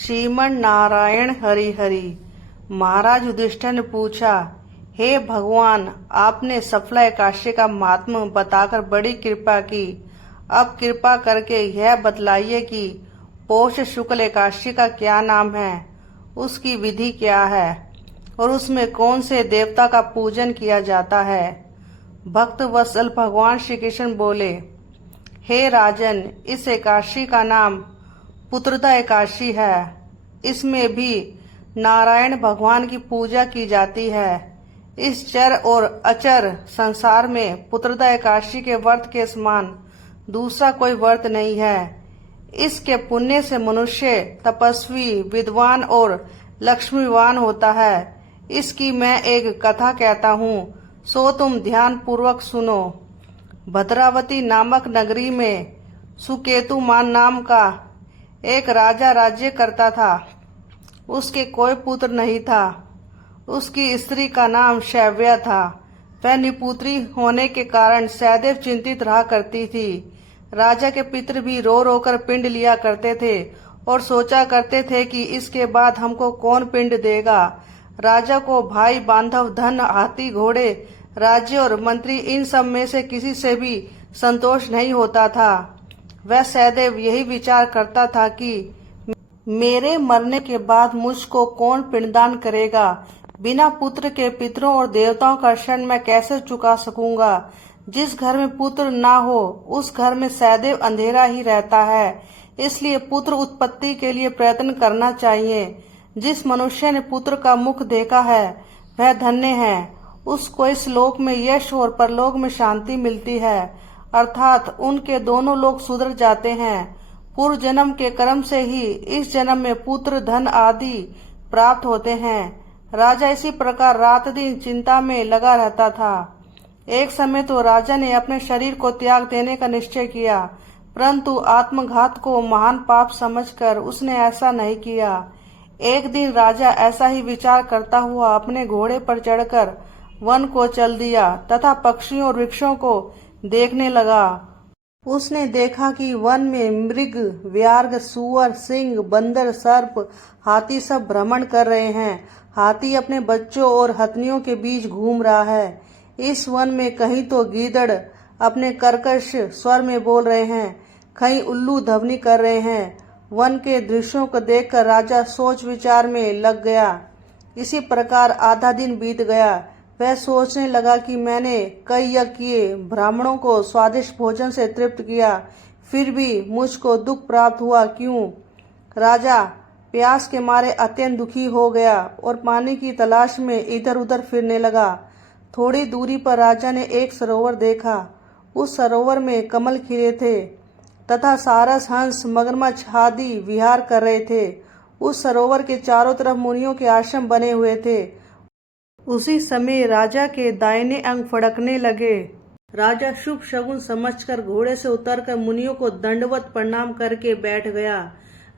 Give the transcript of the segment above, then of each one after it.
श्रीमन नारायण हरि हरि। महाराज युधिष्ठिर ने पूछा, हे भगवान, आपने सफला एकादशी का महात्म्य बताकर बड़ी कृपा की। अब कृपा करके यह बतलाइए कि पौष शुक्ल एकादशी का क्या नाम है, उसकी विधि क्या है और उसमें कौन से देवता का पूजन किया जाता है। भक्त वत्सल भगवान श्री कृष्ण बोले, हे राजन, इस एकादशी का नाम पुत्रदा एकादशी है। इसमें भी नारायण भगवान की पूजा की जाती है। इस चर और अचर संसार में पुत्रदा एकादशी के व्रत के समान दूसरा कोई व्रत नहीं है। इसके पुण्य से मनुष्य तपस्वी, विद्वान और लक्ष्मीवान होता है। इसकी मैं एक कथा कहता हूँ, सो तुम ध्यान पूर्वक सुनो। भद्रावती नामक नगरी में सुकेतुमान नाम का एक राजा राज्य करता था। उसके कोई पुत्र नहीं था। उसकी स्त्री का नाम शैव्या था। वह निपुत्री होने के कारण सदैव चिंतित रहा करती थी। राजा के पितर भी रो रो कर पिंड लिया करते थे और सोचा करते थे कि इसके बाद हमको कौन पिंड देगा। राजा को भाई, बांधव, धन, हाथी, घोड़े, राज्य और मंत्री, इन सब में से किसी से भी संतोष नहीं होता था। वह सदैव यही विचार करता था कि मेरे मरने के बाद मुझको कौन पिंडदान करेगा। बिना पुत्र के पितरों और देवताओं का ऋण मैं कैसे चुका सकूंगा। जिस घर में पुत्र ना हो उस घर में सदैव अंधेरा ही रहता है। इसलिए पुत्र उत्पत्ति के लिए प्रयत्न करना चाहिए। जिस मनुष्य ने पुत्र का मुख देखा है वह धन्य है। उसको इस लोक में यश और परलोक में शांति मिलती है, अर्थात उनके दोनों लोग सुधर जाते हैं। पूर्व जन्म के कर्म से ही इस जन्म में पुत्र, धन आदि प्राप्त होते हैं। राजा इसी प्रकार रात दिन चिंता में लगा रहता था। एक समय तो राजा ने अपने शरीर को त्याग देने का निश्चय किया, परंतु आत्मघात को महान पाप समझकर उसने ऐसा नहीं किया। एक दिन राजा ऐसा ही विचार करता हुआ अपने घोड़े पर चढ़कर वन को चल दिया तथा पक्षियों और वृक्षों को देखने लगा। उसने देखा कि वन में मृग, व्याघ्र, सूअर, सिंह, बंदर, सर्प, हाथी सब भ्रमण कर रहे हैं। हाथी अपने बच्चों और हथनियों के बीच घूम रहा है। इस वन में कहीं तो गीदड़ अपने कर्कश स्वर में बोल रहे हैं, कहीं उल्लू ध्वनि कर रहे हैं। वन के दृश्यों को देखकर राजा सोच विचार में लग गया। इसी प्रकार आधा दिन बीत गया। वह सोचने लगा कि मैंने कई यज्ञ किए, ब्राह्मणों को स्वादिष्ट भोजन से तृप्त किया, फिर भी मुझको दुख प्राप्त हुआ क्यों। राजा प्यास के मारे अत्यंत दुखी हो गया और पानी की तलाश में इधर उधर फिरने लगा। थोड़ी दूरी पर राजा ने एक सरोवर देखा। उस सरोवर में कमल खिले थे तथा सारस, हंस, मगरमच्छ आदि विहार कर रहे थे। उस सरोवर के चारों तरफ मुनियों के आश्रम बने हुए थे। उसी समय राजा के दाहिने अंग फड़कने लगे। राजा शुभ शगुन समझकर घोड़े से उतरकर मुनियों को दंडवत प्रणाम करके बैठ गया।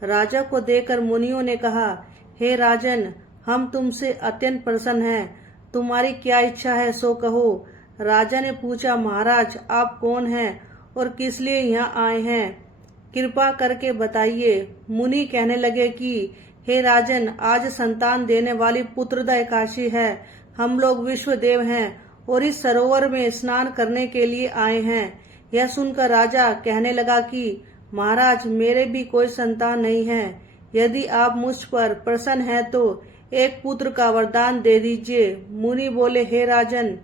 राजा को देखकर मुनियों ने कहा, हे राजन, हम तुमसे अत्यंत प्रसन्न हैं। तुम्हारी क्या इच्छा है सो कहो। राजा ने पूछा, महाराज, आप कौन हैं और किस लिए यहाँ आए हैं, कृपा करके बताइए। मुनि कहने लगे कि हे राजन, आज संतान देने वाली पुत्रदा एकादशी है। हम लोग विश्व देव हैं और इस सरोवर में स्नान करने के लिए आए हैं। यह सुनकर राजा कहने लगा कि महाराज, मेरे भी कोई संतान नहीं है। यदि आप मुझ पर प्रसन्न हैं तो एक पुत्र का वरदान दे दीजिए। मुनि बोले, हे राजन,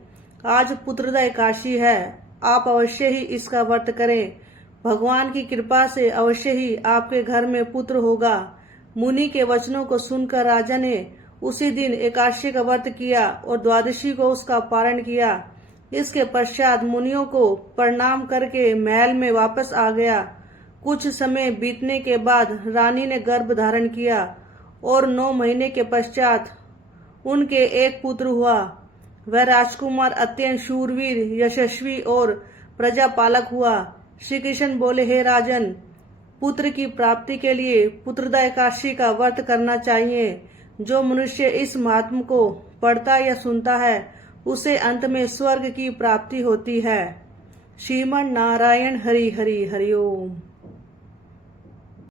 आज पुत्रदा एकादशी है, आप अवश्य ही इसका व्रत करें। भगवान की कृपा से अवश्य ही आपके घर में पुत्र होगा। मुनि के वचनों को सुनकर राजा ने उसी दिन एकादशी का व्रत किया और द्वादशी को उसका पारण किया। इसके पश्चात मुनियों को प्रणाम करके महल में वापस आ गया। कुछ समय बीतने के बाद रानी ने गर्भ धारण किया और 9 महीने के पश्चात उनके एक पुत्र हुआ। वह राजकुमार अत्यंत शूरवीर, यशस्वी और प्रजापालक हुआ। श्री कृष्ण बोले, हे राजन, पुत्र की प्राप्ति के लिए पुत्रदा एकादशी का व्रत करना चाहिए। जो मनुष्य इस महात्म को पढ़ता या सुनता है उसे अंत में स्वर्ग की प्राप्ति होती है। श्रीमन नारायण हरि हरि हरि ओम।